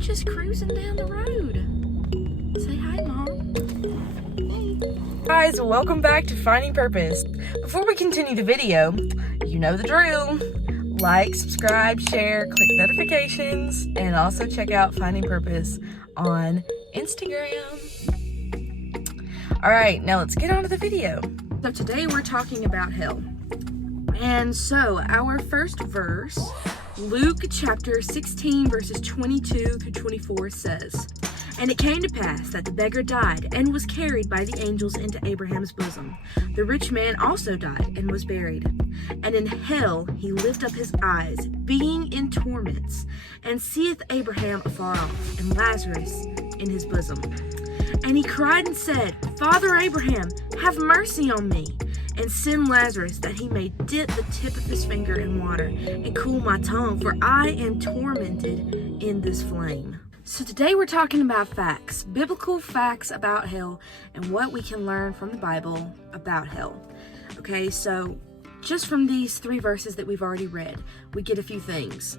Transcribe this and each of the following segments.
just cruising down the road. Say hi, Mom. Hey. Guys, welcome back to Finding Purpose. Before we continue the video, you know the drill. Like, subscribe, share, click notifications, and also check out Finding Purpose on Instagram. Alright, now let's get on to the video. So today we're talking about hell. And so our first verse, Luke chapter 16 verses 22 through 24 says, "And it came to pass that the beggar died and was carried by the angels into Abraham's bosom. The rich man also died and was buried. And in hell he lift up his eyes, being in torments, and seeth Abraham afar off, and Lazarus in his bosom. And he cried and said, Father Abraham, have mercy on me, and send Lazarus that he may dip the tip of his finger in water and cool my tongue, for I am tormented in this flame." So today we're talking about facts, biblical facts about hell, and what we can learn from the Bible about hell. Okay, so just from these three verses that we've already read, we get a few things.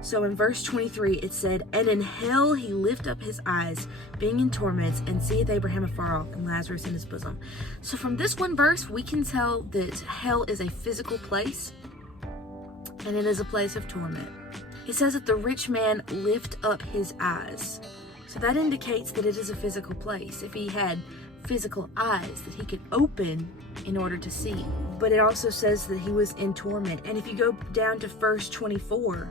So in verse 23, it said, "And in hell he lift up his eyes, being in torments, and seeth Abraham afar off, and Lazarus in his bosom." So from this one verse, we can tell that hell is a physical place, and it is a place of torment. It says that the rich man lift up his eyes. So that indicates that it is a physical place. If he had physical eyes that he could open in order to see. But it also says that he was in torment. And if you go down to verse 24,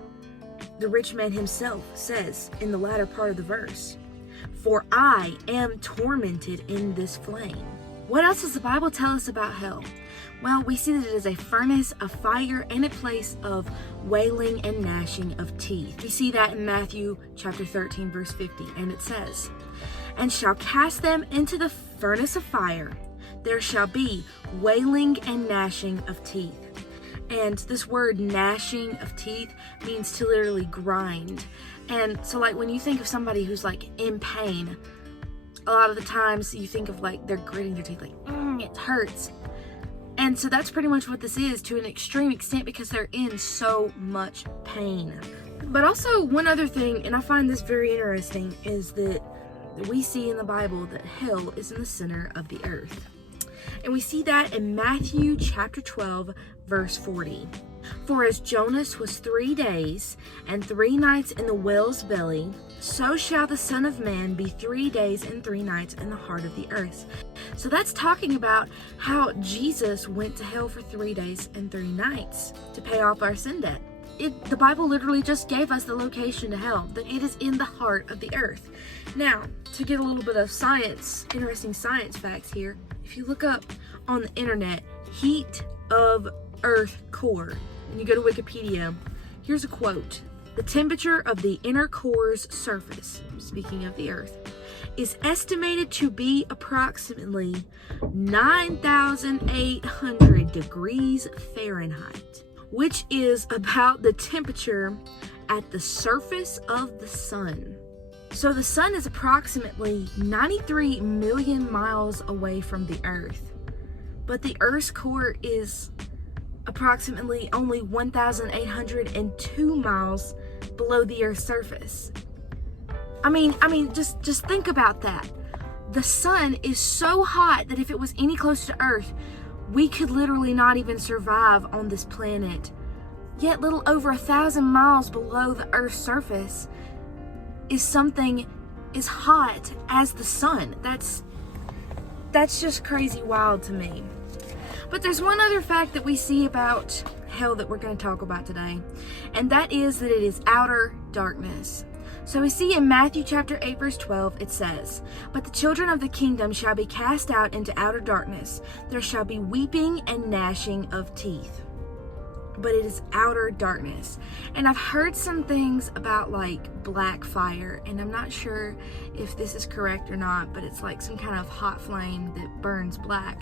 the rich man himself says in the latter part of the verse, "For I am tormented in this flame." What else does the Bible tell us about hell? Well, we see that it is a furnace, a fire, and a place of wailing and gnashing of teeth. We see that in Matthew chapter 13, verse 50, and it says, "And shall cast them into the furnace of fire. There shall be wailing and gnashing of teeth." And this word gnashing of teeth means to literally grind. And so like when you think of somebody who's like in pain, a lot of the times you think of like they're gritting their teeth like, it hurts. And so that's pretty much what this is to an extreme extent because they're in so much pain. But also one other thing, and I find this very interesting, is that we see in the Bible that hell is in the center of the earth. And we see that in Matthew chapter 12, verse 40. "For as Jonas was 3 days and 3 nights in the whale's belly, so shall the Son of Man be 3 days and 3 nights in the heart of the earth." So that's talking about how Jesus went to hell for 3 days and 3 nights to pay off our sin debt. The Bible literally just gave us the location to hell, that it is in the heart of the earth. Now, to get a little bit of science, interesting science facts here, if you look up on the internet, heat of earth core, and you go to Wikipedia, here's a quote. "The temperature of the inner core's surface," speaking of the earth, "is estimated to be approximately 9,800 degrees Fahrenheit, which is about the temperature at the surface of the sun." So the sun is approximately 93 million miles away from the earth, but the earth's core is approximately only 1,802 miles below the earth's surface. I mean, just think about that. The sun is so hot that if it was any close to earth, we could literally not even survive on this planet. Yet little over 1,000 miles below the earth's surface is something as hot as the sun. That's just crazy wild to me. But there's one other fact that we see about hell that we're going to talk about today, and that is that it is outer darkness. So we see in Matthew chapter 8 verse 12, it says, "But the children of the kingdom shall be cast out into outer darkness. There shall be weeping and gnashing of teeth." But it is outer darkness. And I've heard some things about like black fire, and I'm not sure if this is correct or not, but it's like some kind of hot flame that burns black.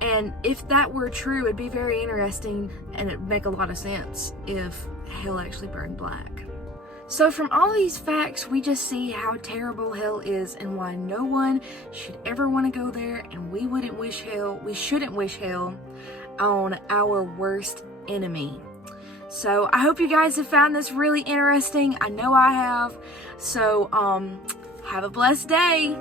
And if that were true, it'd be very interesting, and it'd make a lot of sense if hell actually burned black. So from all these facts, we just see how terrible hell is and why no one should ever want to go there, and we shouldn't wish hell on our worst enemy. So I hope you guys have found this really interesting. I know I have. So have a blessed day.